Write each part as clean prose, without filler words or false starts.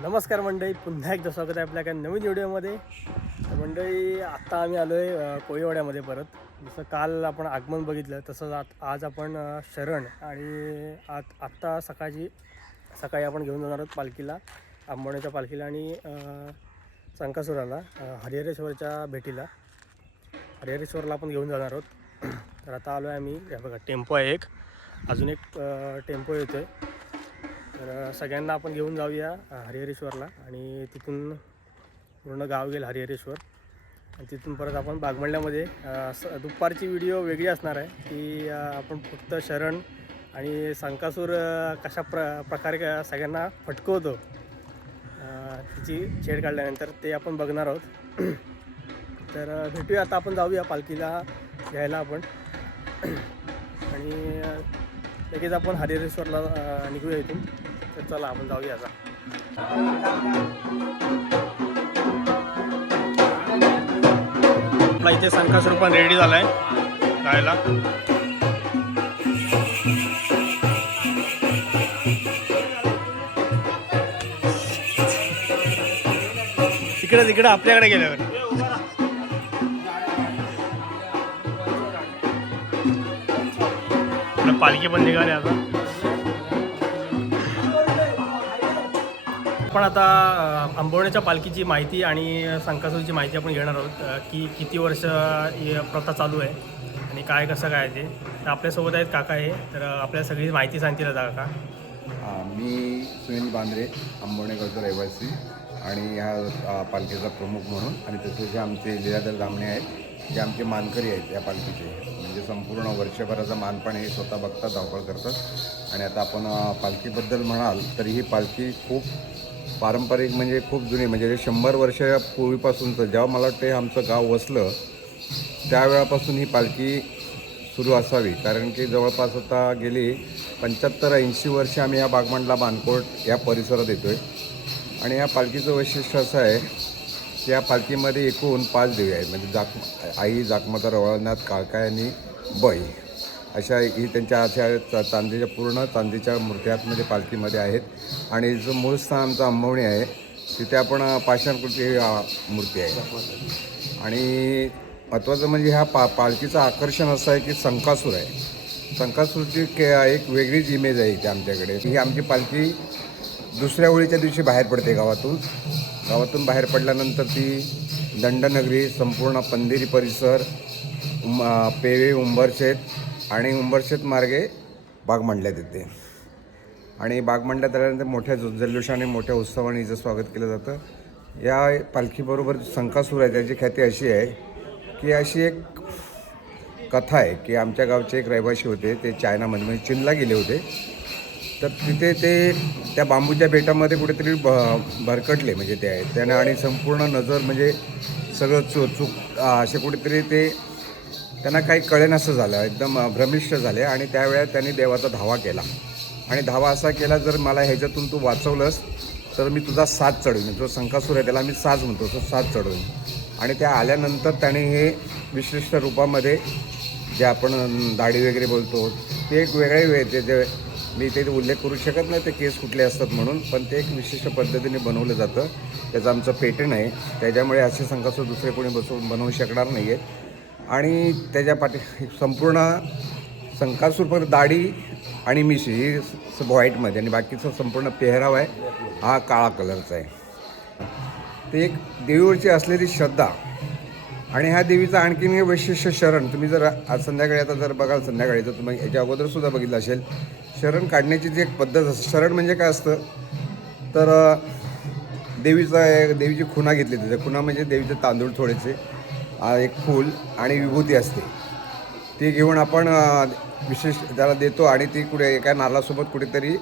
नमस्कार मंडळी, पुन्हा एकदा स्वागत आहे आपल्या एका नवीन व्हिडिओमध्ये. तर मंडळी, आत्ता आम्ही आलो आहे कोळीवाड्यामध्ये परत. जसं काल आपण आगमन बघितलं तसंच आज आपण शरण आणि आत्ता सकाळी आपण घेऊन जाणार आहोत पालखीला, आंबवण्याच्या पालखीला आणि संकासुराला हरिहरेश्वरच्या भेटीला. हरिहरेश्वरला आपण घेऊन जाणार आहोत. तर आता आलो आहे आम्ही. हे बघा, टेम्पो आहे एक, अजून एक टेम्पो येतो आहे. तर सगळ्यांना आपण घेऊन जाऊया हरिहरेश्वरला आणि तिथून पूर्ण गाव गेलं हरिहरेश्वर आणि तिथून परत आपण बागमंडल्यामध्ये दुपारची व्हिडिओ वेगळी असणार आहे की आपण फक्त शरण आणि संकासूर कशा प्रकारे सगळ्यांना फटकवतो तिची छेड काढल्यानंतर ते आपण बघणार आहोत. तर भेटूया, आता आपण जाऊया पालखीला घ्यायला आपण आणि लगेच आपण हरिहरेश्वरला निघूया इथून. तर चला आपण जाऊया आता. आपला इथे संकासूर पण रेडी झाला आहे जायला. तिकडे आपल्याकडे गेल्यावर पालखी पण निघाली आता. आपण आता आंबवण्याच्या पालखीची माहिती आणि संकासूरची माहिती आपण घेणार आहोत की किती वर्ष प्रथा चालू आहे आणि काय कसं काय ते. तर आपल्यासोबत आहेत काका, हे तर आपल्याला सगळी माहिती सांगतील आता काका. मी सुनील बांद्रे, आंबवणेगावचा रहिवासी आणि ह्या पालखीचा प्रमुख म्हणून, आणि तसेच आमचे लीलाधर दामणे आहेत जे आमचे मानकरी आहेत या पालखीचे. म्हणजे संपूर्ण वर्षभराचा मानपान हे स्वतः बघतात, धावपळ करतात. आणि आता आपण पालखीबद्दल म्हणाल तर ही पालखी खूप पारंपरिक, म्हणजे खूप जुनी, म्हणजे 100 वर्षापूर्वीपासूनचं, जेव्हा मला वाटतं आमचं गाव वसलं त्यावेळापासून ही पालखी सुरू असावी. कारण की जवळपास आता गेली 75-80 वर्ष आम्ही ह्या बागमंडला बानकोट या परिसरात येतो आहे. आणि ह्या पालखीचं वैशिष्ट्य असं आहे की या पालखीमध्ये एकूण 5 देवी आहेत. म्हणजे आई, जाकमाता, रवळनाथ, काळकाय आणि बळी अशा ही त्यांच्या अशा चांदीच्या, पूर्ण चांदीच्या मूर्त्या आतमध्ये पालखीमध्ये आहेत. आणि जो मूळ स्थान आमचं आंबवणे आहे तिथे आपण पाषाणकृती मूर्ती आहे. आणि महत्त्वाचं म्हणजे ह्या पालखीचं आकर्षण असं आहे की संकासूर आहे. संकासूरची एक वेगळीच इमेज आहे इथे आमच्याकडे. ही आमची पालखी दुसऱ्या होळीच्या दिवशी बाहेर पडते गावातून बाहेर पडल्यानंतर ती दंडनगरी, संपूर्ण पंधेरी परिसर, पेवे, उंबरशेत आणि उंबरशेत मार्गे बागमंडल्यात येते. आणि बागमंडल्यात आल्यानंतर मोठ्या जल्लोषाने, मोठ्या उत्सवाने हिचं स्वागत केलं जातं. या पालखीबरोबर संकासूर आहे त्याची ख्याती अशी आहे की अशी एक कथा आहे की आमच्या गावचे एक रहिवासी होते, ते चायनामध्ये म्हणजे चीनला गेले होते. तर तिथे ते त्या बांबूच्या बेटामध्ये कुठेतरी भरकटले, म्हणजे ते आहे त्याने, आणि संपूर्ण नजर म्हणजे सगळं चूक असे कुठेतरी ते त्यांना काही कळेनासं झालं, एकदम भ्रमिष्ट झाले. आणि त्यावेळेस त्यांनी देवाचा धावा केला. आणि धावा असा केला, जर मला ह्याच्यातून तू वाचवलंस तर मी तुझा साथ चढवीन. जो संकासूर आहे त्याला आम्ही साज म्हणतो, तो साथ चढवीन. आणि त्या आल्यानंतर त्याने हे विशिष्ट रूपामध्ये, जे आपण दाढी वगैरे बोलतो, ते एक वेगळे जे मी ते उल्लेख करू शकत नाही ते केस कुठले असतात म्हणून, पण ते एक विशिष्ट पद्धतीने बनवलं जातं. त्याचं आमचं पेटर्न आहे, त्याच्यामुळे असे संकासूर दुसरे कोणी बनवू शकणार नाही आहे. आणि त्याच्या संपूर्ण संकासूर फक्त दाढी आणि मिशी ही व्हाईटमध्ये, आणि बाकीचं संपूर्ण पेहराव आहे हा काळा कलरचा आहे. ते एक देवीवरची असलेली श्रद्धा. आणि ह्या देवीचं आणखीन एक वैशिष्ट्य शरण. तुम्ही जर आज संध्याकाळी, आता जर बघाल संध्याकाळी, तर तुम्ही याच्या अगोदरसुद्धा बघितलं असेल, शरण काढण्याची जी एक पद्धत असते. शरण म्हणजे काय असतं तर देवीची खुणा घेतली जाते. खुणा म्हणजे देवीचे तांदूळ थोडेसे, एक फूल आणि विभूती असते. ती घेऊन आपण विशेष त्याला देतो आणि ती कुठे एका नारळासोबत कुठेतरी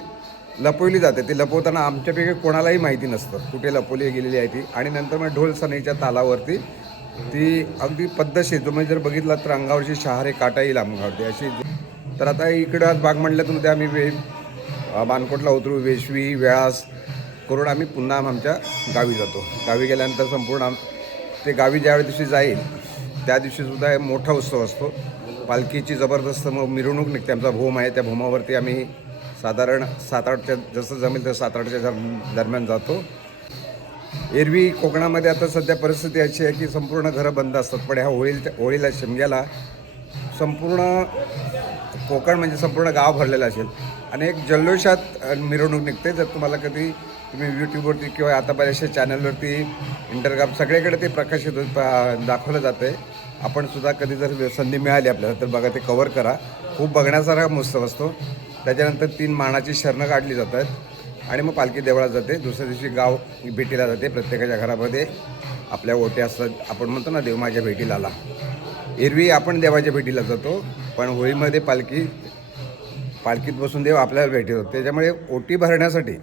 लपवली जाते. ती लपवताना आमच्यापैकी कोणालाही माहिती नसतं कुठे लपवली गेलेली आहे ती. आणि नंतर मग ढोल सनईच्या तालावरती ती अगदी पद्धतशीर, तुम्ही जर बघितलं तर अंगावरची शहारे काटा येईल अंगावरती अशी. तर आता इकडं आज बागमंडल्यातून उद्या आम्ही बानकोटला उतरू, वेशवी, वेळास करून आम्ही पुन्हा आमच्या गावी जातो. गावी गेल्यानंतर संपूर्ण ते गावी ज्यावेळी दिवशी जाईल त्या दिवशीसुद्धा मोठा उत्सव असतो. पालखीची जबरदस्त मिरवणूक निघते. आमचा भोम आहे, त्या भोमावरती आम्ही साधारण 7-8च्या, जसं जमेल तर 7-8च्या दरम्यान जातो. एरवी कोकणामध्ये आता सध्या परिस्थिती अशी आहे की संपूर्ण घरं बंद असतात, पण ह्या होळीला शिमग्याला संपूर्ण कोकण म्हणजे संपूर्ण गाव भरलेलं असेल आणि एक जल्लोषात मिरवणूक निघते. जर तुम्हाला कधी तुम्ही यूट्यूबवरती किंवा आता बऱ्याचशा चॅनलवरती इंटरगाम सगळीकडे ते प्रकाशित दाखवलं जातं आहे. आपण सुद्धा कधी जर संधी मिळाली आपल्याला तर बघा, ते कवर करा. खूप बघण्यासारखा महोत्सव असतो. त्याच्यानंतर 3 मानाची शरणं काढली जातात आणि मग पालखी देवळात जाते. दुसऱ्या दिवशी गाव भेटीला जाते. प्रत्येकाच्या घरामध्ये आपल्या ओट्या असतात. आपण म्हणतो ना, देव माझ्या भेटीला आला. एरवी आपण देवाच्या भेटीला जातो, पण होळीमध्ये पालखीत बसून देव आपल्याला भेटी होतो. त्याच्यामुळे ओटी भरण्यासाठी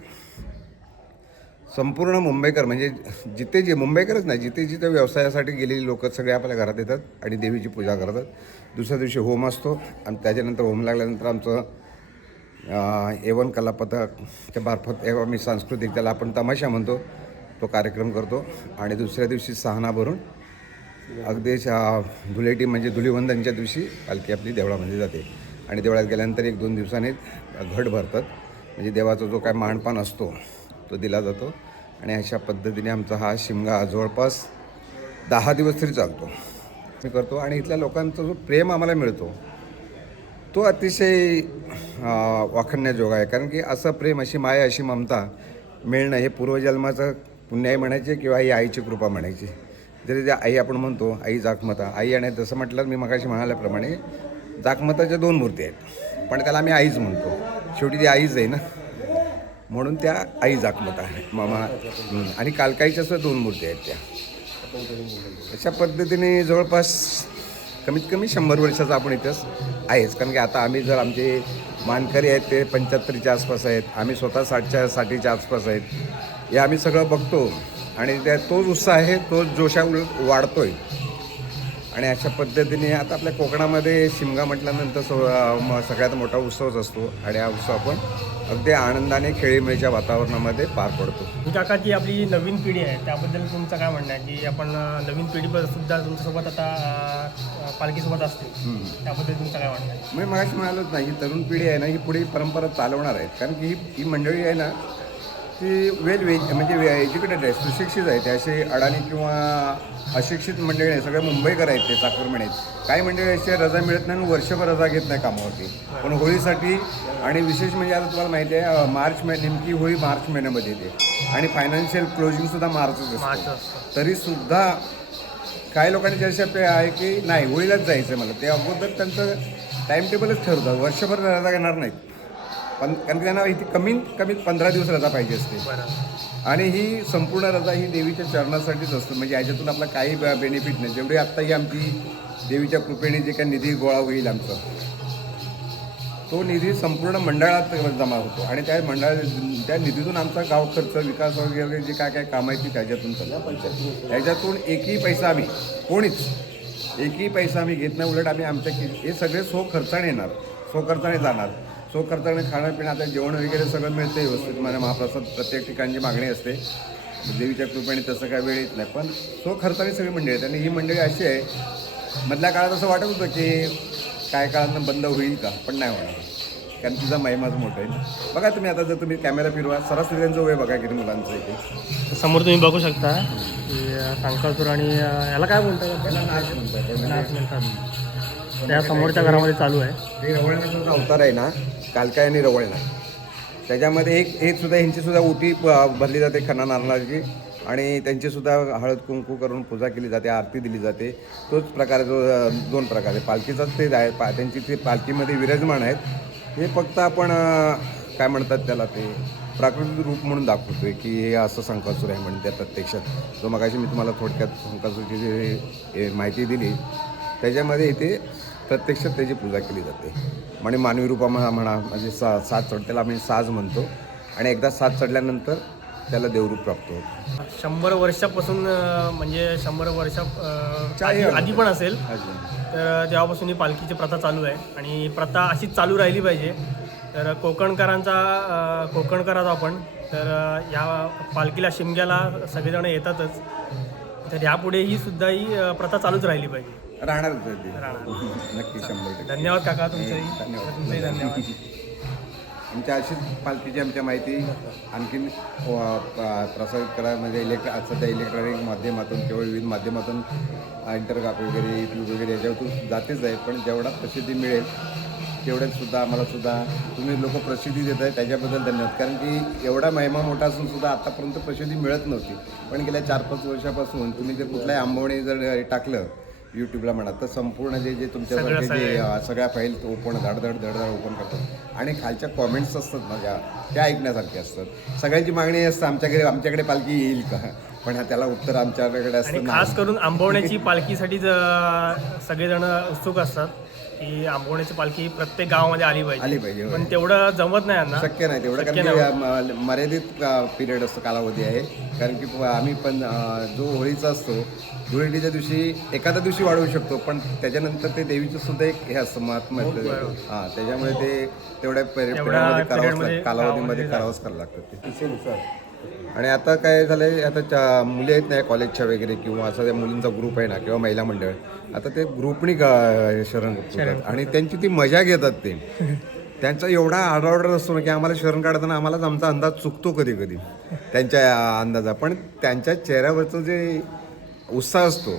संपूर्ण मुंबईकर म्हणजे जिथे मुंबईकरच नाही, जिथे व्यवसायासाठी गेलेली लोक सगळे आपल्या घरात येतात आणि देवीची पूजा करतात. दुसऱ्या दिवशी होम असतो आणि त्याच्यानंतर होम लागल्यानंतर आमचं एवन कला पथक मार्फत एवं मी सांस्कृतिक, त्याला आपण तमाशा म्हणतो, तो कार्यक्रम करतो. आणि दुसऱ्या दिवशी सहाना भरून अगदी धुलेटी म्हणजे धुलीवंदनच्या दिवशी पालखी आपली देवळामध्ये जाते. आणि देवळात गेल्यानंतर 1-2 दिवसांनी घट भरतात, म्हणजे देवाचा जो काय मानपान असतो तो दिला जातो. आणि अशा पद्धतीने आमचा हा शिमगा जवळपास 10 दिवस तरी चालतो. मी करतो आणि इथल्या लोकांचा जो प्रेम आम्हाला मिळतो तो अतिशय वाखाणण्याजोगा आहे. कारण की असं प्रेम, अशी माया, अशी ममता मिळणं हे पूर्वजन्माचं पुण्याई म्हणायचे किंवा ही आईची कृपा म्हणायची. जरी त्या आई आपण म्हणतो आई जागमाता आई, आणि तसं म्हटलं मी मगाशी म्हणाल्याप्रमाणे जागमाताच्या 2 मूर्ती आहेत, पण त्याला आम्ही आईच म्हणतो. शेवटी ती आईच आहे ना, म्हणून त्या आई जागमाता आहे मामा. आणि कालकाईच्या सुद्धा 2 मूर्ती आहेत त्या. अशा पद्धतीने जवळपास कमीत कमी 100 वर्षाचा आपण इतिहास आहेच. कारण की आता आम्ही जर आमचे मानकरी आहेत ते 75च्या आसपास आहेत, आम्ही स्वतः 60च्या आसपास आहेत. हे आम्ही सगळं बघतो आणि तोच उत्साह आहे, तोच जोशा वाढतो आहे. आणि अशा पद्धतीने आता आपल्या कोकणामध्ये शिमगा म्हटल्यानंतर सगळ्यात मोठा उत्सवच असतो. आणि हा उत्सव आपण अगदी आनंदाने खेळीमेळीच्या वातावरणामध्ये पार पडतो. ही काका, जी आपली नवीन पिढी आहे त्याबद्दल तुमचं काय म्हणणं आहे, की आपण नवीन पिढीसुद्धा तुमच्यासोबत आता पालखीसोबत असते, त्याबद्दल तुमचं काय म्हणणं आहे? मी मगाशी म्हणालोच नाही, ही तरुण पिढी आहे ना, ही पुढे परंपरा चालवणार आहेत. कारण की ही मंडळी आहे ना, ती म्हणजे एज्युकेटेड आहे, सुशिक्षित आहेत. असे अडाणी किंवा अशिक्षित मंडळी आहे, सगळे मुंबईकर आहेत, ते चाकरमानी आहेत. काही मंडळी असे रजा मिळत नाही आणि वर्षभर रजा घेत नाही कामावरती, पण होळीसाठी. आणि विशेष म्हणजे आता तुम्हाला माहिती आहे नेमकी होळी मार्च महिन्यामध्ये येते आणि फायनान्शियल क्लोजिंगसुद्धा मार्चच असतं. तरीसुद्धा काही लोकांची अशी आहे की नाही, होळीलाच जायचं आहे मला, ते अगोदर त्यांचं टाईम टेबलच ठरवतात, वर्षभर रजा घेणार नाहीत. पण कारण की त्यांना इथे कमीत 15 दिवस रजा पाहिजे असते. आणि ही संपूर्ण रजा ही देवीच्या चरणासाठीच असते. म्हणजे याच्यातून आपला काही बेनिफिट नाही. जेवढी आत्ता ही आमची देवीच्या कृपेने जे काही निधी गोळा होईल आमचा, तो निधी संपूर्ण मंडळात जमा होतो आणि त्या निधीतून आमचा गाव खर्च, विकास वगैरे जे काय कामं आहेत ती त्याच्यातून चालतं. त्याच्यातून एकही पैसा आम्ही घेत नाही. उलट आम्ही आमच्या हे सगळे खर्चाने येणार, खर्चाने जाणार. खर्चाने खाणं पिणं, आता जेवण वगैरे सगळं मिळतं व्यवस्थित. मला महाप्रसाद प्रत्येक ठिकाणची मागणी असते. देवीच्या कृपेने तसं काय वेळ येत नाही, पण खर्चाने सगळी मंडळी आहेत. आणि ही मंडळी अशी आहे, मधल्या काळात असं वाटत होतं की काय काळानं बंद होईल का, पण नाही होणार. कारण तिचा महिमाच मोठा आहे. बघा तुम्ही आता, जर तुम्ही कॅमेरा फिरवा, सरासरी त्यांचं वय बघा किती मुलांचं इथे समोर तुम्ही बघू शकता की सांकासूर आणि याला काय बोलतात, त्याला नाच म्हणतात. त्या समोरच्या घरामध्ये चालू आहे. हे रवळणाचा जो अवतार आहे ना, कालकाय आणि रवळणा, त्याच्यामध्ये एक सुद्धा ह्यांचीसुद्धा ओटी भरली जाते खन्ना नारळाची. आणि त्यांचीसुद्धा हळद कुंकू करून पूजा केली जाते, आरती दिली जाते. तोच प्रकार जो 2 प्रकारे पालखीचाच ते आहे. त्यांची ते पालखीमध्ये विराजमान आहेत. हे फक्त आपण काय म्हणतात त्याला, ते प्राकृतिक रूप म्हणून दाखवतोय की हे असं संकासूर आहे म्हणून. त्या प्रत्यक्षात जो मगाशी मी तुम्हाला थोडक्यात संकासूरची जी माहिती दिली, त्याच्यामध्ये इथे प्रत्यक्षात त्याची पूजा केली जाते. म्हणजे मानवी रूपामध्ये म्हणा, म्हणजे साज चढ, त्याला आम्ही साज म्हणतो. आणि एकदा साज चढल्यानंतर त्याला देवरूप प्राप्त होतं. 100 वर्षापासून, म्हणजे 100 वर्षा आधी पण असेल, तर तेव्हापासून ही पालखीची प्रथा चालू आहे. आणि प्रथा अशीच चालू राहिली पाहिजे. तर कोकणकरात आपण तर या पालखीला शिमग्याला सगळेजण येतातच. तर यापुढे ही प्रथा चालूच राहिली पाहिजे. राहणार नक्की 100%. धन्यवाद काका, तुमचंही धन्यवाद. आमच्या अशीच पालखीची आमच्या माहिती आणखीन प्रसारित करा म्हणजे सध्या इलेक्ट्रॉनिक माध्यमातून किंवा विविध माध्यमातून इंटरगाप वगैरे यूट्यूब वगैरे याच्यातून जातेच आहे. पण जेवढा प्रसिद्धी मिळेल तेवढ्याच सुद्धा आम्हाला सुद्धा तुम्ही लोक प्रसिद्धी देत आहे त्याच्याबद्दल धन्यवाद. कारण की एवढा महिमा मोठा असून सुद्धा आतापर्यंत प्रसिद्धी मिळत नव्हती. पण गेल्या 4-5 वर्षापासून तुम्ही जर कुठल्याही आंबवणे जर टाकलं यूट्यूबला म्हणा तर संपूर्ण जे तुमच्यासारखे जे सगळ्या फाईल ओपन धडधड ओपन करतात आणि खालच्या कॉमेंट्स असतात माझ्या त्या ऐकण्यासारखे असतात. सगळ्यांची मागणी असतं आमच्याकडे पालखी येईल का, पण त्याला उत्तर आमच्याकडे असतं. खास करून आंबवण्याची पालखीसाठी सगळेजण उत्सुक असतात की आंबवण्याची पालखी प्रत्येक गावामध्ये आली पाहिजे. पण तेवढं जमत नाही यांना, शक्य नाही तेवढं. कारण की मर्यादित पिरियड असतो, कालावधी आहे. कारण की आम्ही पण जो होळीचा असतो धुळवडीच्या दिवशी एखाद्या दिवशी वाढवू शकतो, पण त्याच्यानंतर ते देवीचं सुद्धा एक हे असतं महात्मा. हां, त्याच्यामुळे ते तेवढ्या पिरियडमध्ये कालावधीमध्ये करावंच करावं लागतं ते. आणि आता काय झालं आहे, आता मुली आहेत नाही कॉलेजच्या वगैरे किंवा असा त्या मुलींचा ग्रुप आहे ना किंवा महिला मंडळ, आता ते ग्रुपनी शरण करतात आणि त्यांची ती मजा घेतात. ते त्यांचा एवढा आरडाओरडा असतो ना की आम्हाला शरण काढताना आम्हालाच आमचा अंदाज चुकतो कधी कधी त्यांच्या अंदाजा. पण त्यांच्या चेहऱ्यावरचं जे उत्साह असतो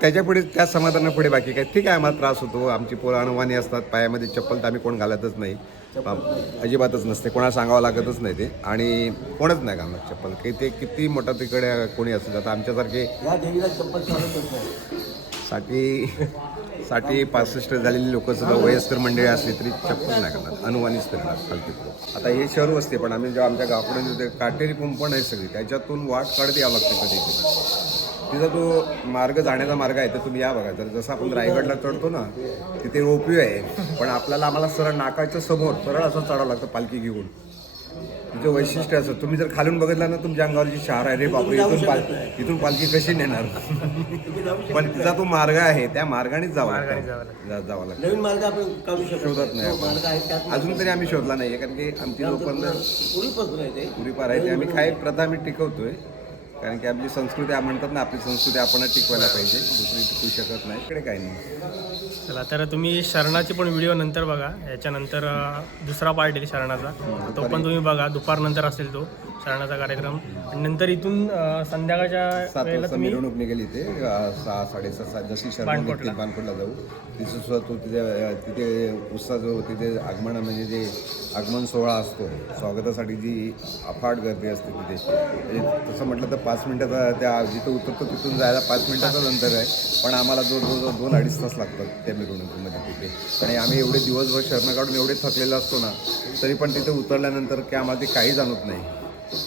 त्याच्यापुढे त्या समाधानापुढे बाकी काय. ठीक आहे आम्हाला त्रास होतो, आमची पोरं अनवाणी असतात, पायामध्ये चप्पल तर आम्ही कोण घालतच नाही, अजिबातच नसते, कोणाला सांगावं लागतच नाही ते. आणि कोणच नाही घालणार चप्पल की ते किती मोठा तिकडे कोणी असू. आता आमच्यासारखे 60-65 झालेली लोक सुद्धा वयस्कर मंडळी असली तरी चप्पल नाही घालणार, अनुवानीच फिरणार पालखीत. आता हे शहर वस्ती पण आम्ही जेव्हा आमच्या गावाकडून काटेरी कुंपण आहे सगळी, त्याच्यातून वाट काढत यावं लागते कधी कधी. तिचा जो मार्ग जाण्याचा मार्ग आहे तर तुम्ही या बघा. तर जसं आपण रायगडला चढतो ना तिथे रोपवे आहे, पण आम्हाला सरळ नाकाच्या समोर सरळ असं चढावं लागतं पालखी घेऊन. तिचं वैशिष्ट्य असं तुम्ही जर खालून बघितलं ना तुमच्या अंगावरची शहर आहे रे बापरे, इथून पालखी कशी नेणार. पण तिचा तो मार्ग आहे त्या मार्गानेच जावं लागतं. नवीन मार्ग आपण काढू शकतो, शोधत नाही अजून तरी आम्ही शोधला नाहीये. कारण की आमची लोकांना पूर्वीपार आहे ते आम्ही काय प्रथा आम्ही टिकवतोय. कारण की आपली संस्कृती म्हणतात ना, आपली संस्कृती आपणच टिकवायला पाहिजे, दुसरी टिकू शकत नाही. इकडे काही नाही. चला तर तुम्ही शरणाची पण व्हिडिओ नंतर बघा. याच्यानंतर दुसरा पार्ट येईल शरणाचा, तो पण तुम्ही बघा. दुपारनंतर असेल तो शरणाचा कार्यक्रम. आणि नंतर इथून संध्याकाळच्या 7 वाजता मिरवणूक निघाली ते 6-7 जशी शरण बाणकोटला जाऊ तिथे सुद्धा तो तिथे उत्साह जो तिथे आगमन म्हणजे जे आगमन सोहळा असतो स्वागतासाठी जी अफाट गर्दी असते तिथे. तसं म्हटलं तर 5 मिनिटाचा त्या जिथं उतरतो तिथून जायला 5 मिनिटाचंच अंतर आहे, पण आम्हाला जवळजवळ 2-2.5 तास लागतात त्या मिरवणुकीमध्ये तिथे. आणि आम्ही एवढे दिवसभर शरण काढून एवढे थकलेलो असतो ना तरी पण तिथे उतरल्यानंतर की आम्हाला ते काही जाणवत नाही.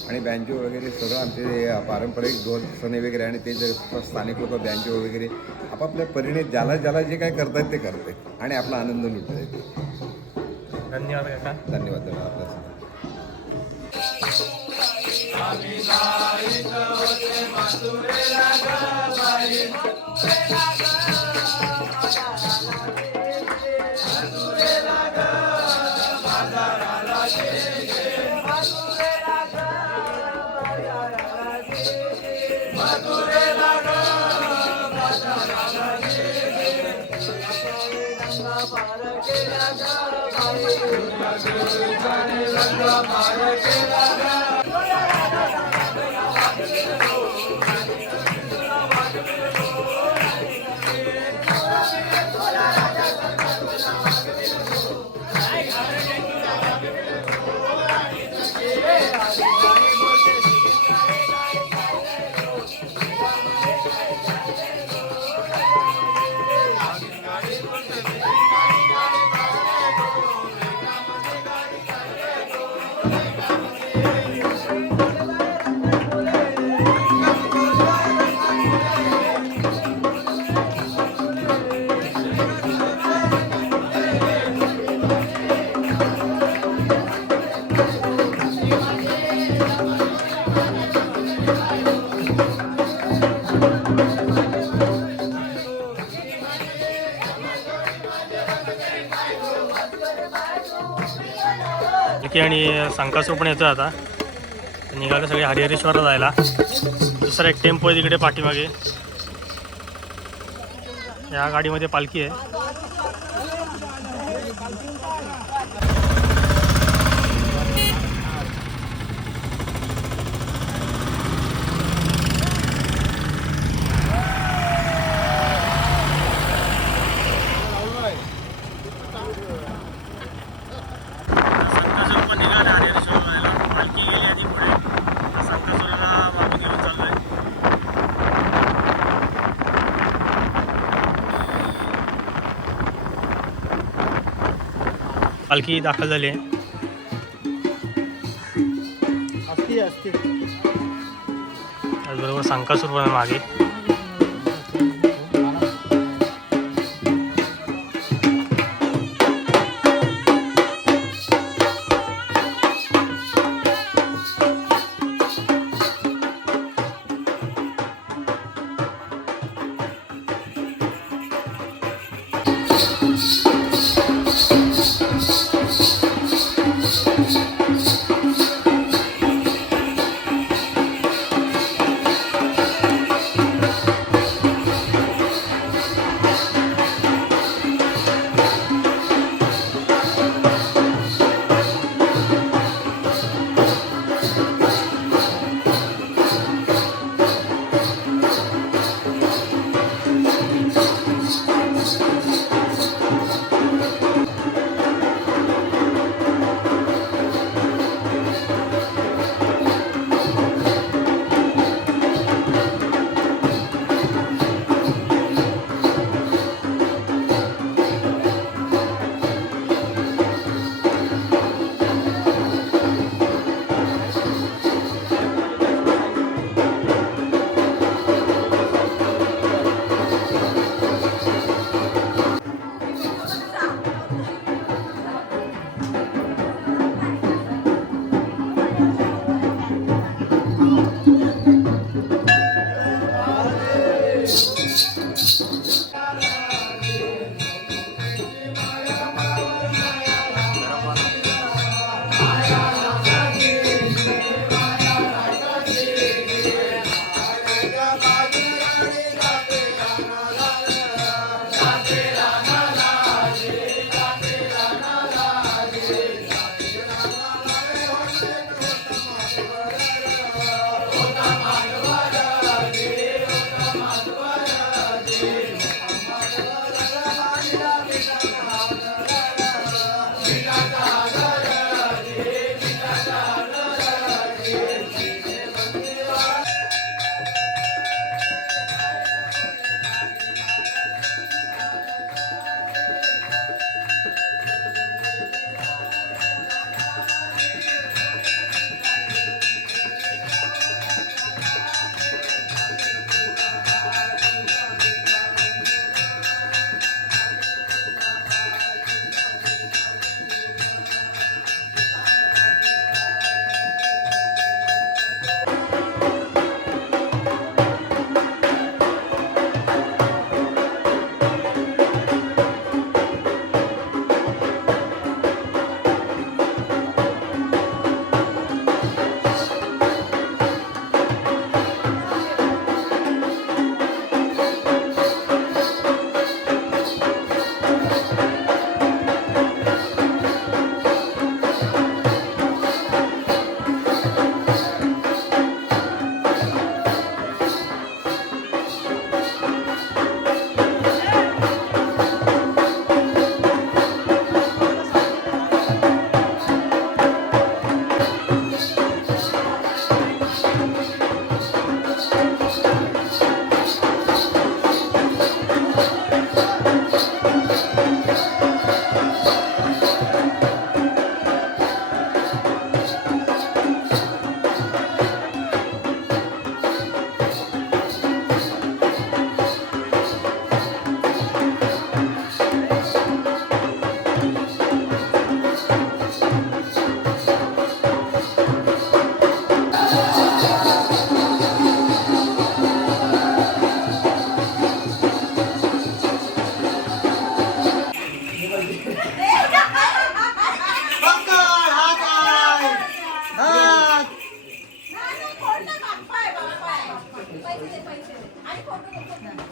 आणि बँजो वगैरे सगळं आमचे पारंपरिक ढोल सणे वगैरे आणि ते जे स्थानिक लोक बँजो वगैरे आपापल्या परीने ज्याला जे काय करतायत ते करतात आणि आपला आनंद लुटत आहेत. धन्यवाद काका. धन्यवाद आपल्याला. आणि संकासूर पण येतो आता. निघालं सगळे हरिहरेश्वरला जायला. दुसरा एक टेम्पो आहे तिकडे पाठीमागे. या गाडीमध्ये पालखी आहे. पालखी दाखल झाली आहे. त्याचबरोबर संकासूर पण आहे मागे.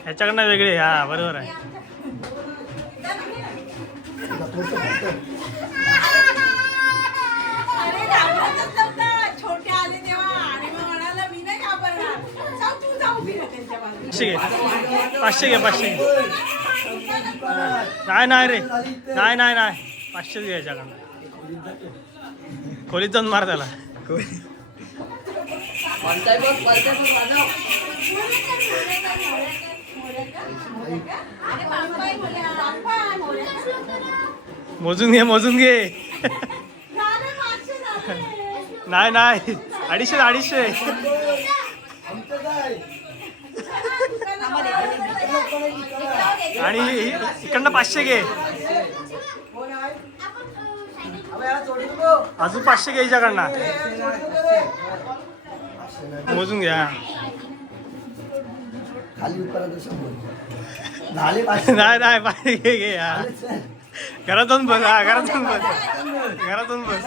ह्याच्याकडनं वेगळे. हा बरोबर आहे. पाचशे घे 500 घे. नाही रे नाही 500 घे ह्याच्याकडनं. खोलीत जाऊन मार त्याला. मोजून घे मोजून घे. नाही नाही 250 250. आणि इकडनं 500 घे. अजून 500 घे हिच्याकडनं. मोजून घ्या. नाही नाही 500 घे घे यार. घरातून बस. हा घरातून बस. घरातून बस.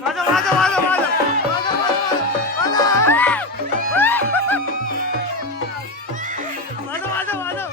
माझा माझा माझा माझा वाजव वाजव.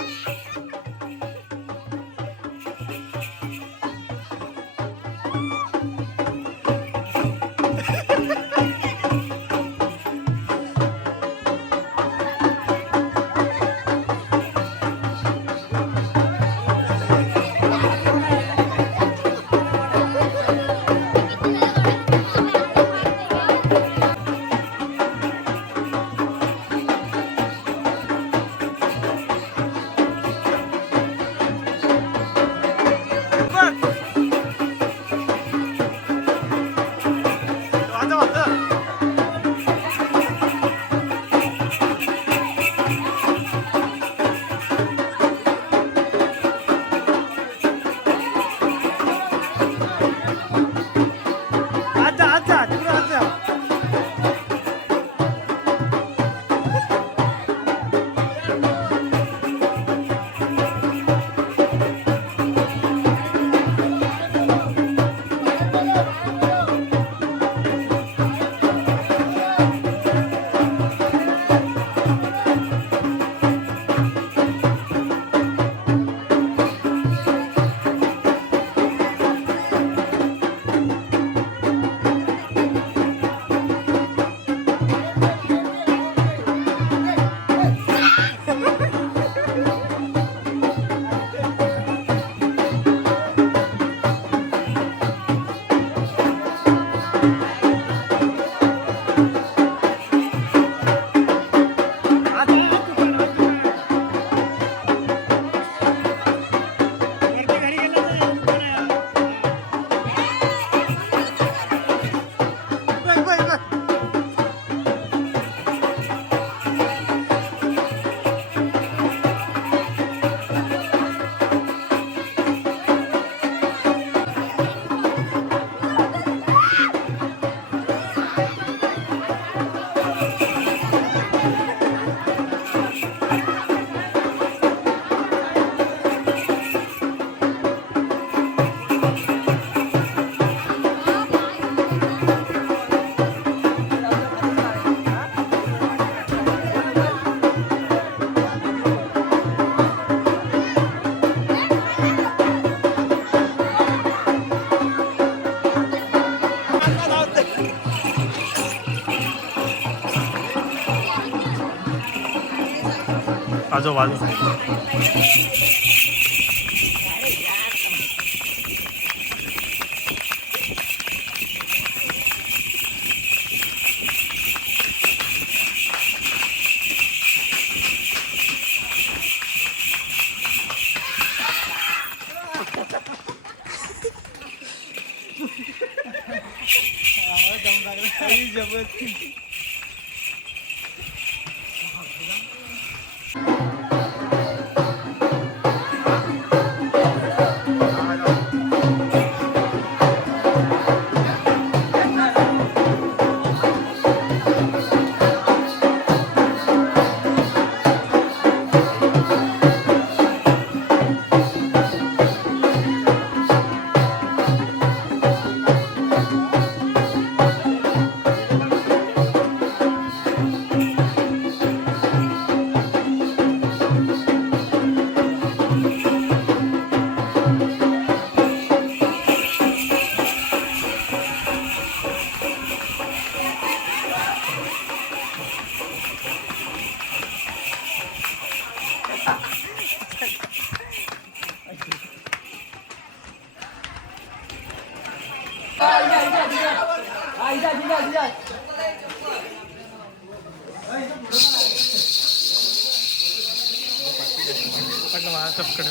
म्हटलं महाराष्ट्राकडे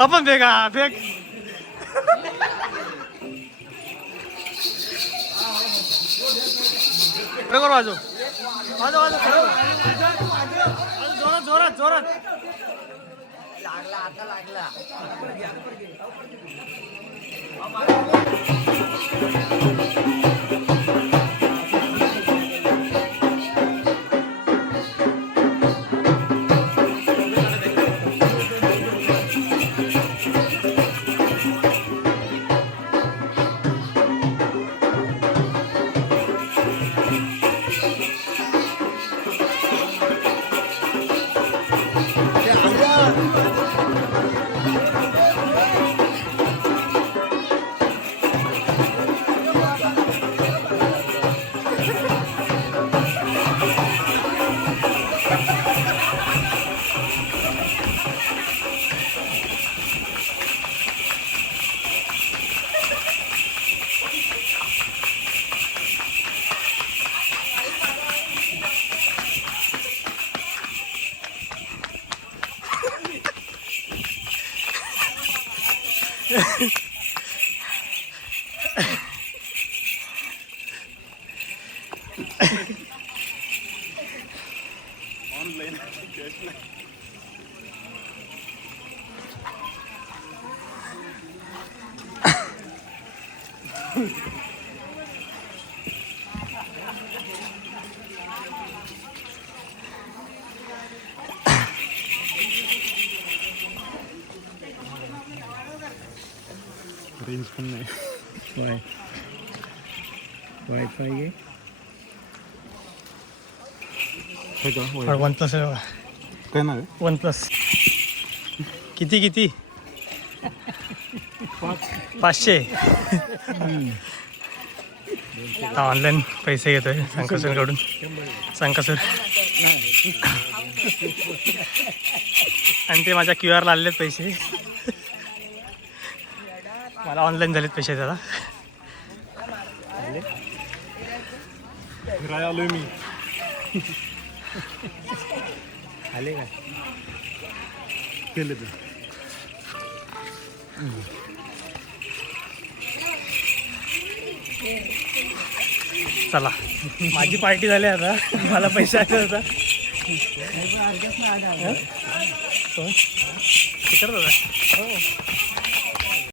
आपण फेका फेक बरोबर वाजव वाजव वाजव जोरात जोरात जोरात लागला आता लागला रेंज पण नाही वायफाय घे वन प्लस काय ना वन प्लस किती किती 500 ऑनलाईन पैसे घेतोय संकसरकडून संकसर आणि ते माझ्या QR ला आलेले पैसे मला ऑनलाईन झालेत पैसे त्याला फिरायला आलोय मी आले काय केले ते चला माझी पार्टी झाली आता मला पैसे आले होता तिकडे दादा हो